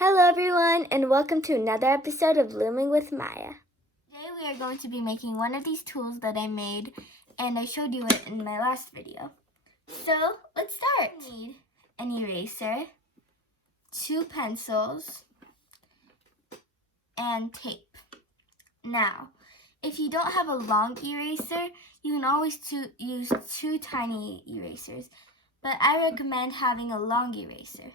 Hello everyone and welcome to another episode of Looming with Maya. Today we are going to be making one of these tools that I made and I showed you it in my last video. So let's start. We need an eraser, 2 pencils, and tape. Now, if you don't have a long eraser, you can always use 2 tiny erasers, but I recommend having a long eraser.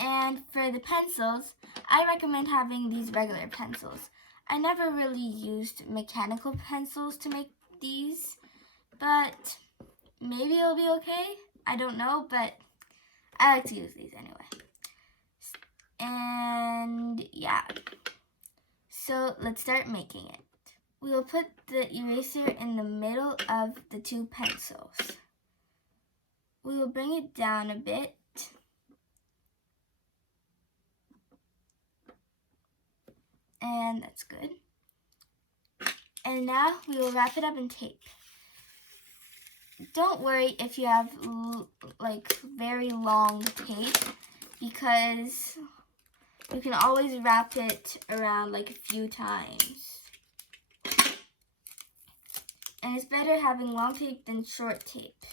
And for the pencils, I recommend having these regular pencils. I never really used mechanical pencils to make these, but maybe it'll be okay. I don't know, but I like to use these anyway. And yeah, so let's start making it. We will put the eraser in the middle of the 2 pencils. We will bring it down a bit. And that's good. And now we will wrap it up in tape. Don't worry if you have like very long tape, because you can always wrap it around like a few times. And it's better having long tape than short tape,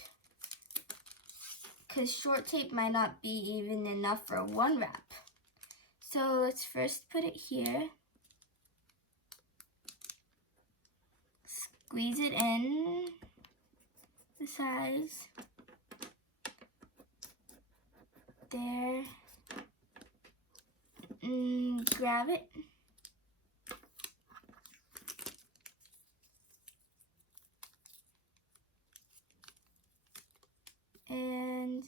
because short tape might not be even enough for one wrap. So let's first put it here. Squeeze it in the size. There. Grab it. And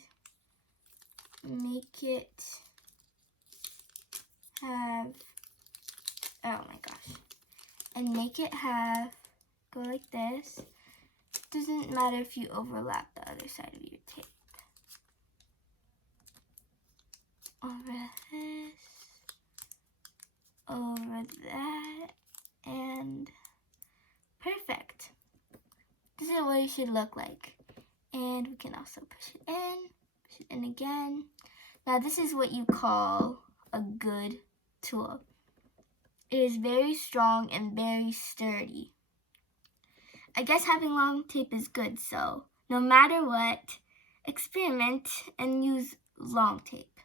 make it have, oh my gosh. And make it have, go like this. Doesn't matter if you overlap the other side of your tape. Over this, over that, and perfect. This is what it should look like. And we can also push it in again. Now this is what you call a good tool. It is very strong and very sturdy. I guess having long tape is good, so no matter what, experiment and use long tape.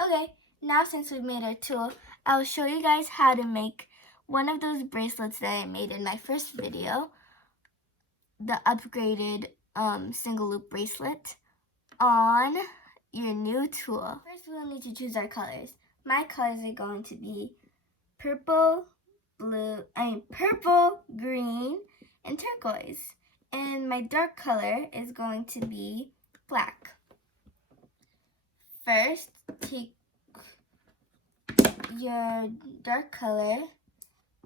Okay, now since we've made our tool, I'll show you guys how to make one of those bracelets that I made in my first video, the upgraded single loop bracelet, on your new tool. First we'll need to choose our colors. My colors are going to be purple, green, and turquoise. And my dark color is going to be black. First, take your dark color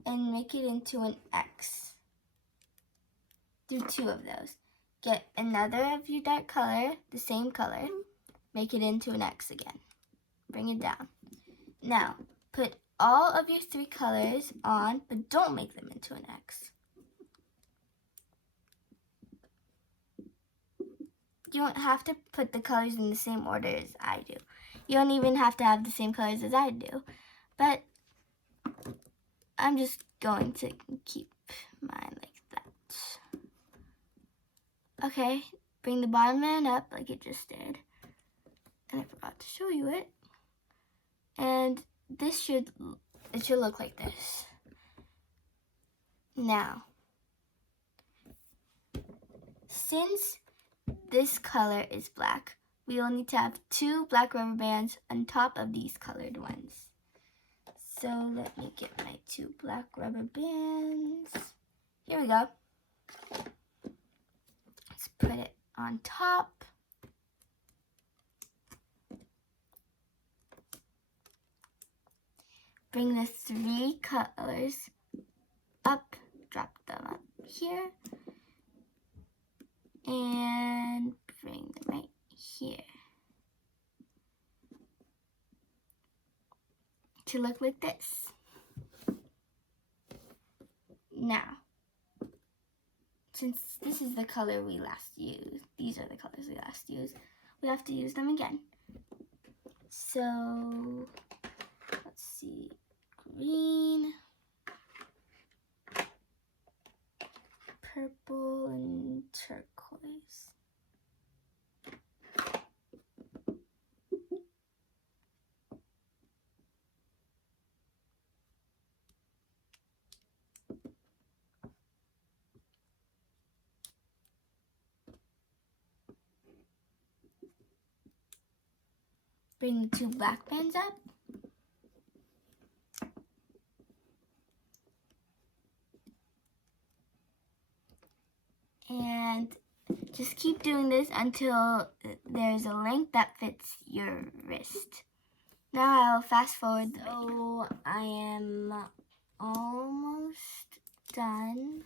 and make it into an X. Do 2 of those. Get another of your dark color, the same color, make it into an X again. Bring it down. Now, put all of your 3 colors on, but don't make them into an X. You don't have to put the colors in the same order as I do. You don't even have to have the same colors as I do. But I'm just going to keep mine like that. Okay, bring the bottom end up like it just did. And I forgot to show you it. And it should look like this. Now, since this color is black, we will need to have 2 black rubber bands on top of these colored ones. So let me get my 2 black rubber bands. Here we go. Let's put it on top. Bring the 3 colors up, drop them up here, and bring them right here to look like this. Now, since this is the color we last used, these are the colors we last used, we have to use them again. So let's see, green, purple, and turquoise. Bring the 2 black bands up. And just keep doing this until there's a length that fits your wrist. Now I'll fast forward. So I am almost done.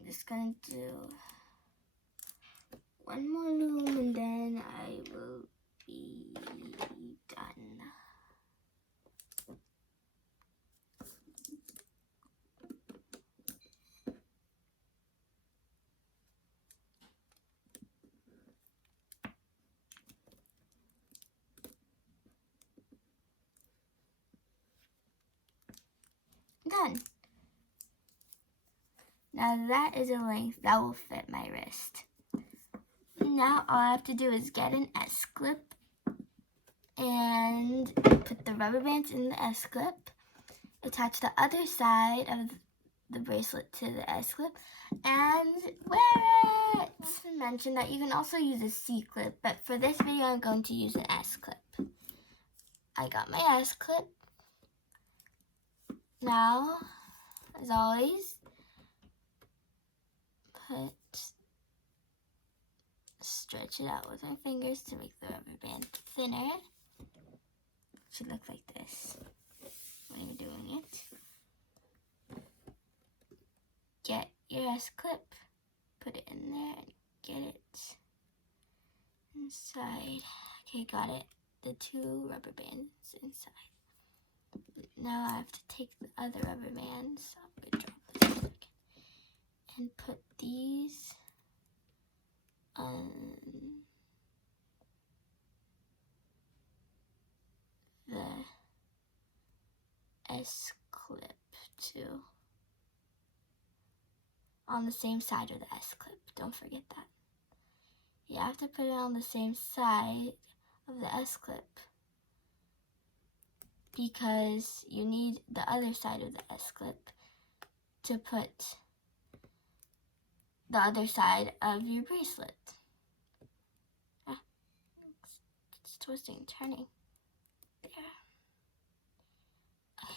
I'm just gonna do one more loom and then I will be done. Done. Now that is a length that will fit my wrist. Now all I have to do is get an S-clip and put the rubber bands in the S-clip, attach the other side of the bracelet to the S-clip, and wear it! To mention that you can also use a C-clip, but for this video I'm going to use an S-clip. I got my S-clip. Now, as always, stretch it out with my fingers to make the rubber band thinner. It should look like this when you're doing it. Get your S-clip, put it in there, and get it inside. Okay, got it. The 2 rubber bands inside. Now I have to take the other rubber bands. I'm gonna drop this again, and put these on the S-clip too. On the same side of the S-clip. Don't forget that. You have to put it on the same side of the S-clip because you need the other side of the S-clip to put the other side of your bracelet. It's twisting and turning. There. Okay.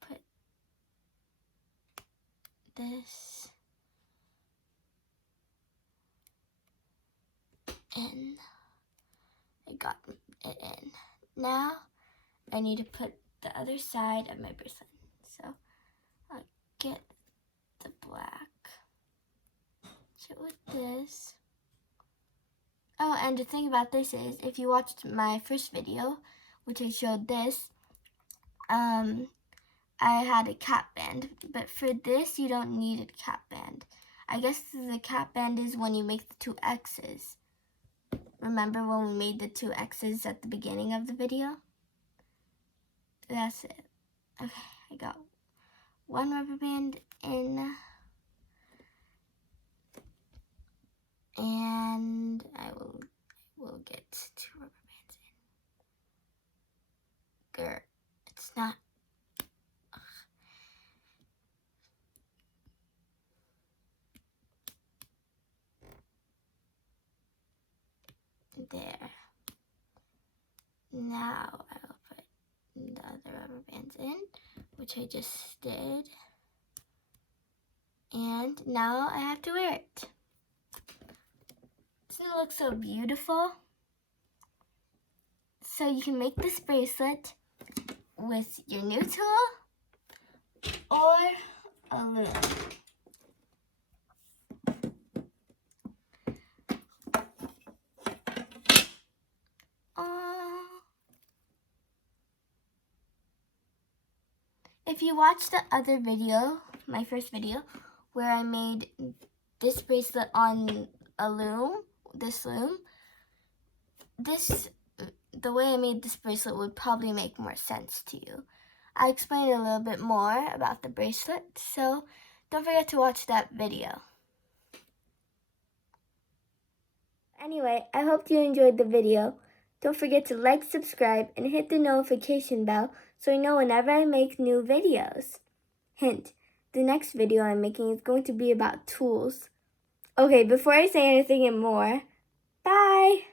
Put this in. I got it in. Now I need to put the other side of my bracelet. So I'll get the black. It with this. Oh, and the thing about this is, if you watched my first video, which I showed this, I had a cap band, but for this you don't need a cap band. I guess the cap band is when you make the 2 X's. Remember when we made the 2 X's at the beginning of the video? That's it. Okay, I got 1 rubber band in. And I will get 2 rubber bands in. Grr, it's not. There. Now I will put the other rubber bands in, which I just did. And now I have to wear it. Doesn't it look so beautiful? So you can make this bracelet with your new tool or a loom. If you watched the other video, my first video, where I made this bracelet on a loom, the way I made this bracelet would probably make more sense to you. I explained a little bit more about the bracelet, so don't forget to watch that video. Anyway, I hope you enjoyed the video. Don't forget to like, subscribe, and hit the notification bell so you know whenever I make new videos. Hint, the next video I'm making is going to be about tools. Okay, before I say anything more, bye!